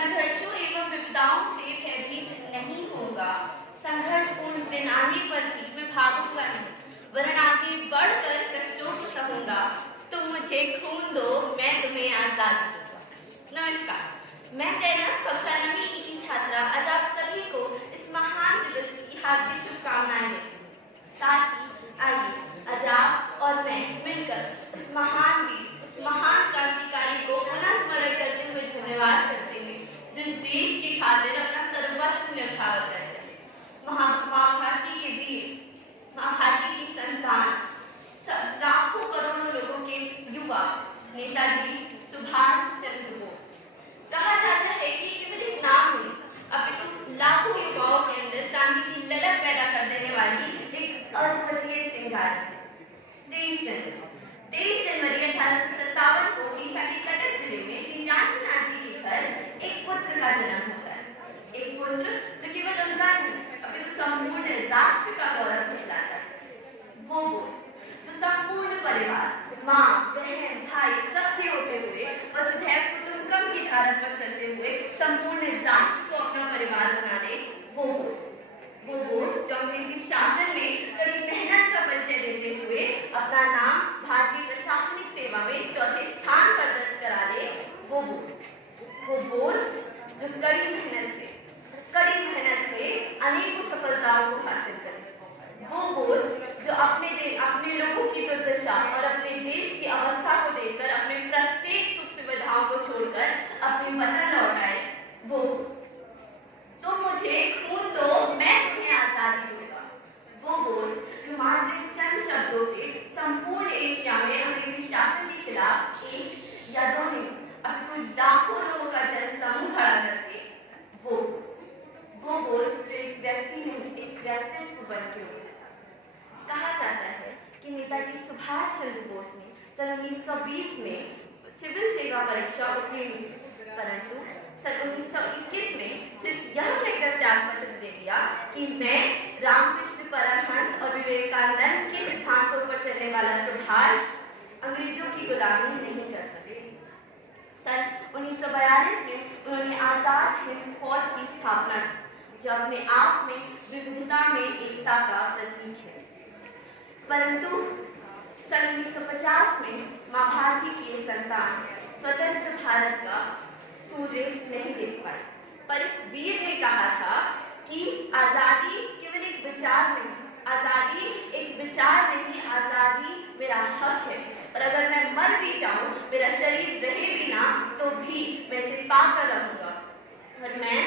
संघर्षों एवं विपदाओं से भयभीत नहीं होगा। संघर्षपूर्ण दिन आने पर भी मैं भागूंगा नहीं, वरन आगे बढ़कर कष्टों को सहूंगा। तुम मुझे खून दो, मैं तुम्हें आजादी दूंगा। नमस्कार, मैं जैनब, कक्षा 9वीं ई की छात्रा। आज आप सभी को इस महान दिवस की हार्दिक शुभकामनाएं देती हूँ। साथ ही आइए आज आप और मैं मिलकर उस महान वीर, उस महान क्रांतिकारी को पुनः स्मरण करते हुए धन्यवाद करते हुए जिस देश के खातिर अपना सर्वस्व न्यौछावर करते हैं, माँ भारती के वीर, माँ भारती की संतान, लाखों करोड़ों लोगों के युवा नेताजी सुभाष चंद्र बोस। कहा जाता है कि केवल एक नाम नहीं, अपितु लाखों युवाओं के अंदर क्रांति की ललक पैदा कर देने वाली एक अद्वितीय चिंगारी है। 23 जनवरी 1857 को उड़ीसा के कटक जिले में श्री जानकीनाथ जी के घर एक पुत्र का जन्म होता है। एक पुत्र जो केवल उनका नहीं, अपितु संपूर्ण राष्ट्र का गौरव कहलाता है। वो बोस जो संपूर्ण परिवार, माँ, बहन, भाई सबके होते हुए वसुधैव कुटुंबकम की धारा पर चलते हुए संपूर्ण राष्ट्र को अपना परिवार बना ले, वो बोस जो अंग्रेजी शासन में कड़ी मेहनत का परिचय देते हुए अपना नाम भारतीय प्रशासनिक सेवा में चौथे स्थान पर दर्ज करा ले, वो बोस जो कड़ी मेहनत से अनेकों सफलताओं को हासिल करे, वो बोस जो अपने लोगों की दुर्दशा और अपने देश की अवस्था को देखकर अपने प्रत्येक सुख सुविधाओं को छोड़कर अपने वतन लौट आए, वो बोस। तुम मुझे खून दो, मैं तुम्हें आजादी दूंगा। वो बोस जो मात्र चंद शब्दों से संपूर्ण एशिया में अंग्रेजी शासन के खिलाफ एक या दो नहीं, अपितु लाखों लोगों का जनसमूह खड़ा करते, वो बोस जो एक व्यक्ति नहीं, एक व्यक्तित्व बन के उभरा। कहा जाता है कि नेताजी सुभाष चंद्र बोस ने सन 1920 में सिविल सेवा परीक्षा उत्तीर्ण हुई, परंतु सन 1921 में सिर्फ यह कहकर त्यागपत्र दे दिया कि मैं रामकृष्ण परमहंस और विवेकानंद के सिद्धांतों पर चलने वाला सुभाष अंग्रेजों की गुलामी नहीं कर सके। सन 1942 में उन्होंने आजाद हिंद फौज की स्थापना की, जो अपने आप में विविधता में एकता का प्रतीक है। परंतु सन 1950 में माँ भारती की संतान स्वतंत्र भारत का सूर्य नहीं देख पाए, पर इस वीर ने कहा था कि आजादी केवल एक विचार नहीं, आजादी मेरा हक है, और अगर मैं मर भी जाऊं, मेरा शरीर रहे भी ना, तो भी मैं इसे पाकर रहूंगा। और मैं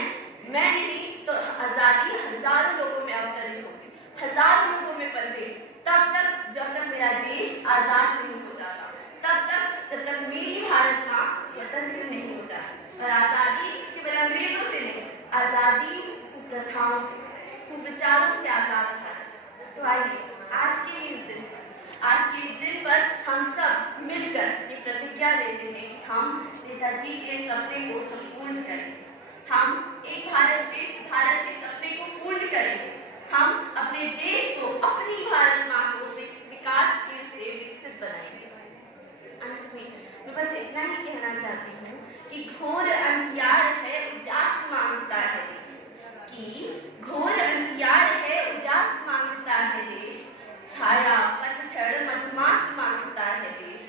नहीं तो आजादी हजारों लोगों में अवतरित होगी, हजारों लोगों में पनपेगी, तब तक जब तक मेरा देश आजाद नहीं हो जाता, तब तक जब तक मेरी भारत माँ स्वतंत्र नहीं हो जाती। और आजादी केवल अंग्रेजों से नहीं, आजादी कुप्रथाओं से, कुविचारों से आजाद भारत। तो आइए आज के इस दिन पर हम सब मिलकर ये प्रतिज्ञा लेते हैं कि हम नेताजी के सपने को संपूर्ण करेंगे, हम एक भारत श्रेष्ठ भारत के सपने को पूर्ण करेंगे, हम अपने देश को, अपनी भारत माँ को विकासशील से विकसित बनाएंगे। अंत में मैं बस इतना ही कहना चाहती हूँ कि घोर अंधियार है उजास मांगता है देश, छाया पतझड़ मधुमास मांगता है देश,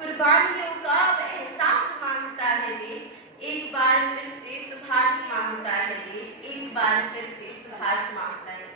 कुर्बानियों का एहसास मांगता है देश, एक बार फिर से सुभाष मांगता है देश, एक बार फिर से सुभाष मांगता है।